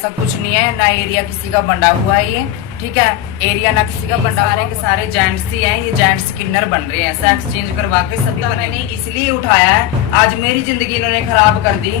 ऐसा कुछ नहीं है, ना एरिया किसी का बंटा हुआ है ये, ठीक है। एरिया ना किसी का बंटा, सारे के सारे जेंट्स ही हैं, ये जेंट्स किन्नर बन रहे हैं, सेक्स चेंज करवा के सभी बने। मैंने इसलिए उठाया है, आज मेरी जिंदगी इन्होंने खराब कर दी,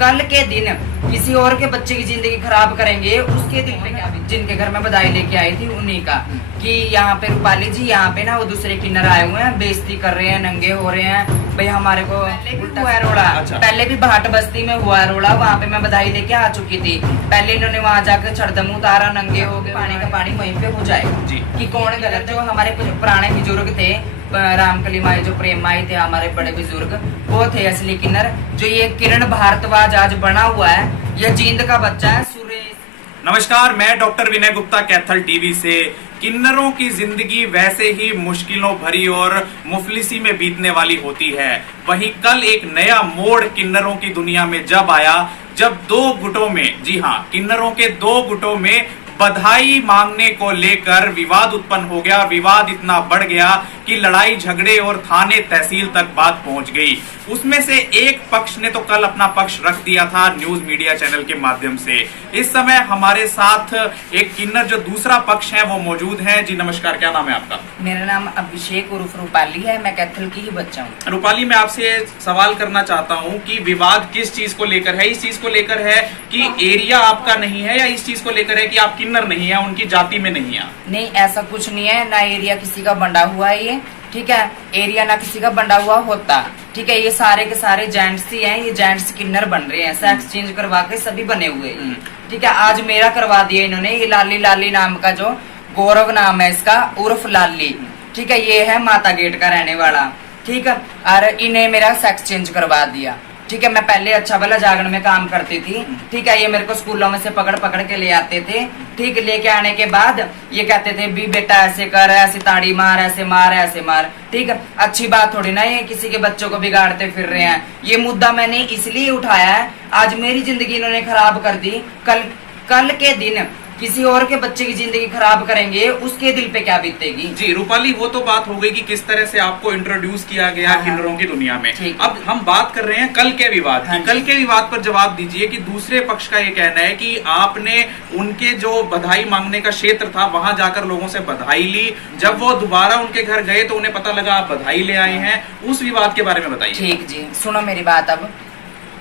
कल के दिन किसी और के बच्चे की जिंदगी खराब करेंगे, उसके दिल पे क्या भी। जिनके घर में बधाई लेके आई थी उन्हीं का, कि यहाँ पे रूपाली जी यहाँ पे ना वो दूसरे किन्नर आए हुए हैं, बेइज्जती कर रहे हैं, नंगे हो रहे हैं भाई, हमारे को उल्टा हुआ है रोड़ा। अच्छा। पहले भी भाट बस्ती में हुआ है रोड़ा, वहाँ पे मैं बधाई लेके आ चुकी थी। पहले इन्होंने वहाँ जाकर छड़दम उतारा, नंगे हो गए, पानी का पानी वहीं पे हो जाएगा जी। कि कौन गलत। जो हमारे पुराने बुजुर्ग थे, रामकली माई, जो प्रेम माई थे, हमारे बड़े बुजुर्ग, वो थे असली किन्नर। जो ये किरण भारद्वाज आज बना हुआ है, ये जींद का बच्चा है सुरेश। नमस्कार, मैं डॉक्टर विनय गुप्ता, कैथल टीवी से। किन्नरों की जिंदगी वैसे ही मुश्किलों भरी और मुफलिसी में बीतने वाली होती है। वहीं कल एक नया मोड़ किन्नरों की दुनिया में जब आया, जब दो गुटों में, जी हाँ, किन्नरों के दो गुटों में बधाई मांगने को लेकर विवाद उत्पन्न हो गया। विवाद इतना बढ़ गया कि लड़ाई झगड़े और थाने तहसील तक बात पहुंच गई। उसमें से एक पक्ष ने तो कल अपना पक्ष रख दिया था न्यूज मीडिया चैनल के माध्यम से। इस समय हमारे साथ एक किन्नर जो दूसरा पक्ष है वो मौजूद है। जी नमस्कार, क्या नाम है आपका? मेरा नाम अभिषेक उर्फ रूपाली है, मैं कैथल की ही बच्चा हूँ। रूपाली, मैं आपसे सवाल करना चाहता हूँ कि विवाद किस चीज को लेकर है? इस चीज को लेकर है कि एरिया आपका नहीं है, या इस चीज को लेकर है कि आप किन्नर नहीं है, उनकी जाति में नहीं है? नहीं, ऐसा कुछ नहीं है, ना एरिया किसी का बंटा हुआ है ये, ठीक है। एरिया ना किसी का बंटा हुआ होता, ठीक है। ये सारे के सारे जेंट्स ही हैं, ये जेंट्स किन्नर बन रहे हैं, सेक्स चेंज करवा के सभी बने हुए हैं, ठीक है। आज मेरा करवा दिया इन्होंने। ये लाली लाली नाम का, जो गौरव नाम है इसका, उर्फ लाली, ठीक है। ये है माता गेट का रहने वाला, ठीक है। और इन्हें मेरा सेक्स चेंज करवा दिया, ठीक है। मैं पहले अच्छा भला जागरण में काम करती थी, ठीक है। ये मेरे को स्कूलों में से पकड़ पकड़ के ले आते थे, ठीक। लेके आने के बाद ये कहते थे भी बेटा ऐसे कर, ऐसे ताड़ी मार, ऐसे मार, ऐसे मार, ठीक है। अच्छी बात थोड़ी ना ये किसी के बच्चों को बिगाड़ते फिर रहे हैं। ये मुद्दा मैंने इसलिए उठाया है, आज मेरी जिंदगी इन्होंने खराब कर दी, कल के दिन किसी और के बच्चे की जिंदगी खराब करेंगे, उसके दिल पे क्या बीतेगी। जी रूपाली, वो तो बात हो गई कि किस तरह से आपको इंट्रोड्यूस किया गया किन्नरों की दुनिया में। अब हम बात कर रहे हैं कल के विवाद की। कल के विवाद पर जवाब दीजिए कि दूसरे पक्ष का ये कहना है कि आपने उनके जो बधाई मांगने का क्षेत्र था वहां जाकर लोगों से बधाई ली, जब वो दोबारा उनके घर गए तो उन्हें पता लगा आप बधाई ले आए हैं। उस विवाद के बारे में बताइए। ठीक जी, सुनो मेरी बात। अब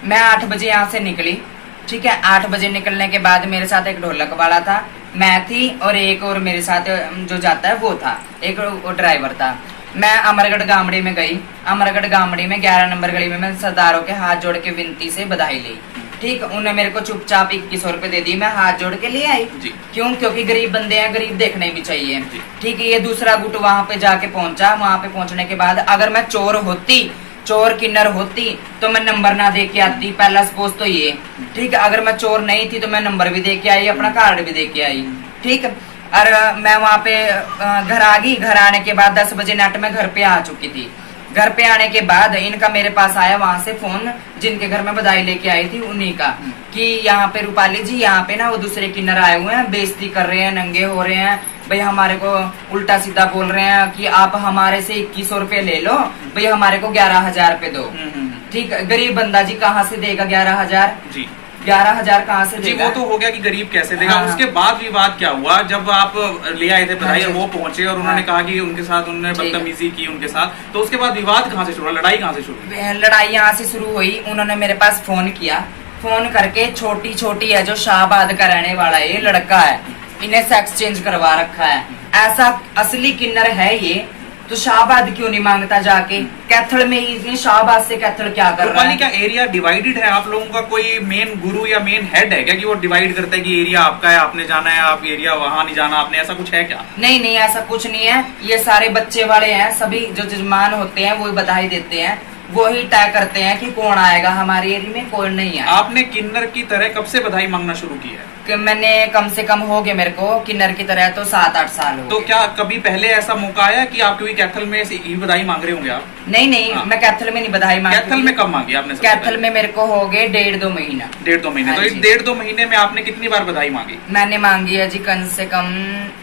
मैं 8 बजे यहाँ से निकली, ठीक है। 8 बजे निकलने के बाद मेरे साथ एक ढोलक वाला था, मैं थी, और एक और मेरे साथ जो जाता है वो था, एक ड्राइवर था। मैं अमरगढ़ गामड़ी में गई। अमरगढ़ गामड़ी में 11 नंबर गली में मैं सरदारों के हाथ जोड़ के विनती से बधाई ली, ठीक। उन्हें मेरे को चुपचाप 2100 रुपए दे दी, मैं हाथ जोड़ के ले आई। क्यों? क्योंकि गरीब बंदे हैं, गरीब देखने भी चाहिए, ठीक। ये दूसरा गुट वहां पे जाके पहुंचा। वहां पे पहुंचने के बाद अगर मैं चोर किन्नर होती तो मैं नंबर ना दे के आती, पहला सपोज तो ये, ठीक। अगर मैं चोर नहीं थी तो मैं नंबर भी दे के आई, अपना कार्ड भी दे के आई, ठीक। और मैं वहां पे घर आ गई। घर आने के बाद 10 बजे नेट में घर पे आ चुकी थी। घर पे आने के बाद इनका मेरे पास आया वहां से फोन, जिनके घर में बधाई लेके आई थी उन्हीं का, कि यहाँ पे रूपाली जी यहाँ पे ना वो दूसरे किन्नर आए हुए हैं, बेइज्जती कर रहे हैं, नंगे हो रहे हैं भाई, हमारे को उल्टा सीधा बोल रहे हैं कि आप हमारे से 2100 रुपए ले लो भाई, हमारे को 11,000 रुपए दो, ठीक। गरीब बंदा जी कहाँ से देगा 11,000? जी 11,000 कहाँ से देगा? वो तो हो गया कि गरीब कैसे देगा। हाँ। उसके बाद विवाद क्या हुआ? जब आप ले आए थे बधाई और वो पहुंचे और उन्होंने कहा कि उनके साथ उन्होंने बदतमीजी की उनके साथ, तो उसके बाद विवाद कहाँ से शुरू हुआ? लड़ाई कहाँ से शुरू हुई? लड़ाई यहाँ से शुरू हुई। उन्होंने मेरे पास फोन किया, फोन करके छोटी है जो शाहबाद का रहने वाला है, ये लड़का है, इन्हें सेक्स चेंज करवा रखा है, ऐसा असली किन्नर है ये, तो शाहबाद क्यों नहीं मांगता जाके? कैथल में ही शाहबाद से कैथल क्या कर रहा है? क्या एरिया डिवाइडेड है? आप लोगों का कोई मेन गुरु या मेन हेड है क्या कि वो डिवाइड करता है कि एरिया आपका है, आपने जाना है, आप एरिया वहां नहीं जाना आपने, ऐसा कुछ है क्या? नहीं, ऐसा कुछ नहीं है। ये सारे बच्चे वाले हैं, सभी जो जजमान होते हैं वो बधाई देते हैं, वो ही तय करते हैं कि कौन आएगा हमारे एरिया में, कौन नहीं आएगा। आपने किन्नर की तरह कब से बधाई मांगना शुरू की है? कि मैंने कम से कम हो गए मेरे को किन्नर की तरह तो 7-8 साल हो। तो क्या कभी पहले ऐसा मौका आया कि आप कभी कैथल में ही बधाई मांग रहे होंगे आप? नहीं, हाँ। मैं कैथल में नहीं बधाई मांगी। कैथल में कब मांगी आपने? कैथल में मेरे को हो गए 1.5-2 महीना। 1.5-2 महीने। तो इस 1.5-2 महीने में आपने कितनी बार बधाई मांगी? मैंने मांगी है जी कम से कम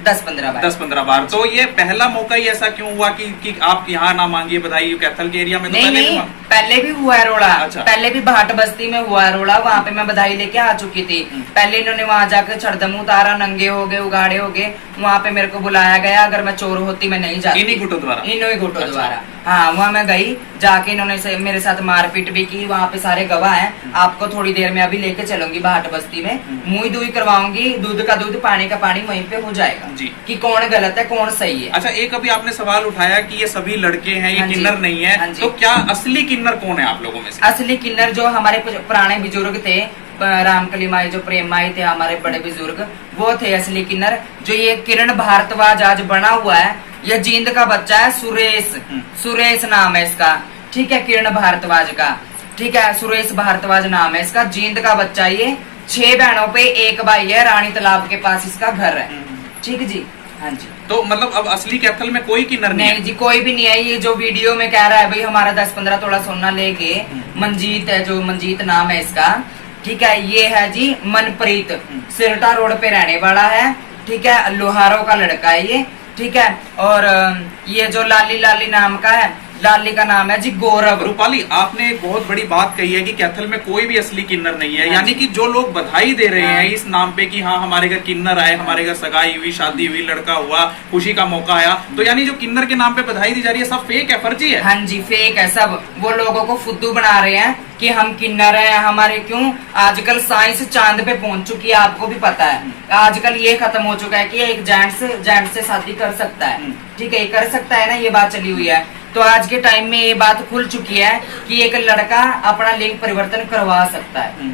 10-15 बार। 10-15 बार। तो ये पहला मौका ही ऐसा क्यों हुआ कि आप यहाँ ना मांगिए बधाई कैथल के एरिया में? नहीं, नहीं, पहले भी हुआ है रोड़ा। अच्छा। पहले भी भाट बस्ती में हुआ है रोड़ा, वहाँ पे मैं बधाई लेके आ चुकी थी। पहले इन्होंने वहाँ जाकर छड़दम उतारा, नंगे हो गए, उगाड़े हो गए, वहाँ पे मेरे को बुलाया गया। अगर मैं चोर होती मैं नहीं जाती। इन्हीं गुटों द्वारा? इन्हीं गुटों अच्छा। द्वारा, हाँ। वहाँ मैं गई, जाके इन्होंने मेरे साथ मारपीट भी की। वहाँ पे सारे गवाह हैं, आपको थोड़ी देर में अभी लेके चलूंगी भाट बस्ती में, मुंह दुई करवाऊंगी, दूध का दूध पानी का पानी वहीं पे हो जाएगा जी। कि कौन गलत है कौन सही है। अच्छा, एक अभी आपने सवाल उठाया कि ये सभी लड़के हैं, ये हाँ जी। किन्नर नहीं है, हाँ जी। तो क्या असली किन्नर कौन है आप लोगों में से? असली किन्नर जो हमारे पुराने बुजुर्ग थे, रामकली माई जो प्रेम माई थे, हमारे बड़े बुजुर्ग, वो थे असली किन्नर। जो ये किरण भारद्वाज आज बना हुआ है, ये जींद का बच्चा है, सुरेश। सुरेश नाम है इसका, ठीक है, किरण भारद्वाज का, ठीक है, सुरेश भारद्वाज नाम है इसका, जींद का बच्चा। ये 6 बहनों पे एक भाई है, रानी तालाब के पास इसका घर है, ठीक जी। हाँ जी। तो मतलब अब असली कैथल में कोई किन्नर नहीं जी, कोई भी नहीं है। ये जो वीडियो में कह रहा है भाई हमारा 10-15 तोला सोना लेके, मंजीत है, जो मंजीत नाम है इसका, ठीक है, ये है जी मनप्रीत, सिरटा रोड पे रहने वाला है, ठीक है, लोहारों का लड़का है ये, ठीक है। और ये जो लाली लाली नाम का है, लाली का नाम है जी गौरव। रूपाली, आपने एक बहुत बड़ी बात कही है कि कैथल में कोई भी असली किन्नर नहीं है। हाँ यानी कि जो लोग बधाई दे रहे हाँ। हैं इस नाम पे कि हाँ हमारे घर किन्नर आए, हमारे घर सगाई हुई, शादी हुई, लड़का हुआ, खुशी का मौका आया, तो यानी जो किन्नर के नाम पे बधाई दी जा रही है सब फेक है, फर्जी है। हाँ जी, फेक है सब। वो लोगों को फुद्दू बना रहे हैं कि हम किन्नर हैं हमारे। क्यों? आजकल साइंस चांद पे पहुंच चुकी है, आपको भी पता है। आजकल ये खत्म हो चुका है कि एक जेंट्स से शादी कर सकता है, ठीक है, ये कर सकता है ना, ये बात चली हुई है। तो आज के टाइम में ये बात खुल चुकी है कि एक लड़का अपना लिंग परिवर्तन करवा सकता है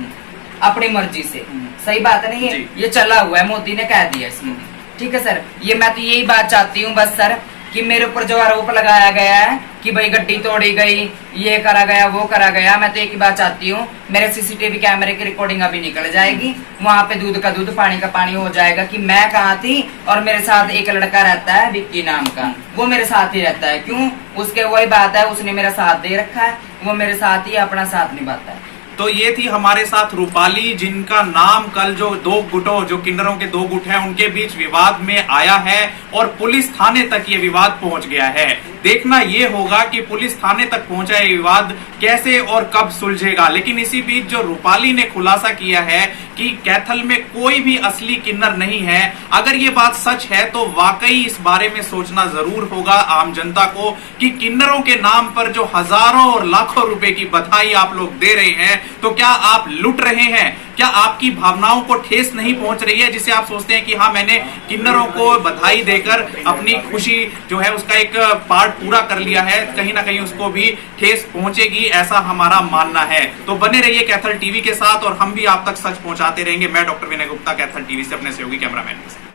अपनी मर्जी से। सही बात है ना? ये चला हुआ है, मोदी ने कह दिया इसमें, ठीक है सर। ये मैं तो यही बात चाहती हूँ बस सर, कि मेरे ऊपर जो आरोप लगाया गया है कि भाई गड्डी तोड़ी गई, ये करा गया, वो करा गया, मैं तो एक ही बात चाहती हूँ, मेरे सीसीटीवी कैमरे की रिकॉर्डिंग अभी निकल जाएगी, वहां पे दूध का दूध पानी का पानी हो जाएगा कि मैं कहाँ थी। और मेरे साथ एक लड़का रहता है विक्की नाम का, वो मेरे साथ ही रहता है। क्यों? उसके वही बात है, उसने मेरा साथ दे रखा है, वो मेरे साथ ही अपना साथ निभाता है। तो ये थी हमारे साथ रूपाली, जिनका नाम कल जो 2 गुटों, जो किन्नरों के 2 गुट हैं, उनके बीच विवाद में आया है और पुलिस थाने तक ये विवाद पहुंच गया है। देखना ये होगा कि पुलिस थाने तक पहुंचा ये विवाद कैसे और कब सुलझेगा। लेकिन इसी बीच जो रूपाली ने खुलासा किया है कि कैथल में कोई भी असली किन्नर नहीं है, अगर ये बात सच है तो वाकई इस बारे में सोचना जरूर होगा आम जनता को कि किन्नरों के नाम पर जो हजारों और लाखों रुपए की बधाई आप लोग दे रहे हैं, तो क्या आप लुट रहे हैं? क्या आपकी भावनाओं को ठेस नहीं पहुंच रही है, जिसे आप सोचते हैं कि हाँ मैंने किन्नरों को बधाई देकर अपनी खुशी जो है उसका एक पार्ट पूरा कर लिया है, कहीं ना कहीं उसको भी ठेस पहुंचेगी, ऐसा हमारा मानना है। तो बने रहिए कैथल टीवी के साथ और हम भी आप तक सच पहुंचाते रहेंगे। मैं डॉक्टर विनय गुप्ता, कैथल टीवी से अपने सहयोगी कैमरामैन के साथ।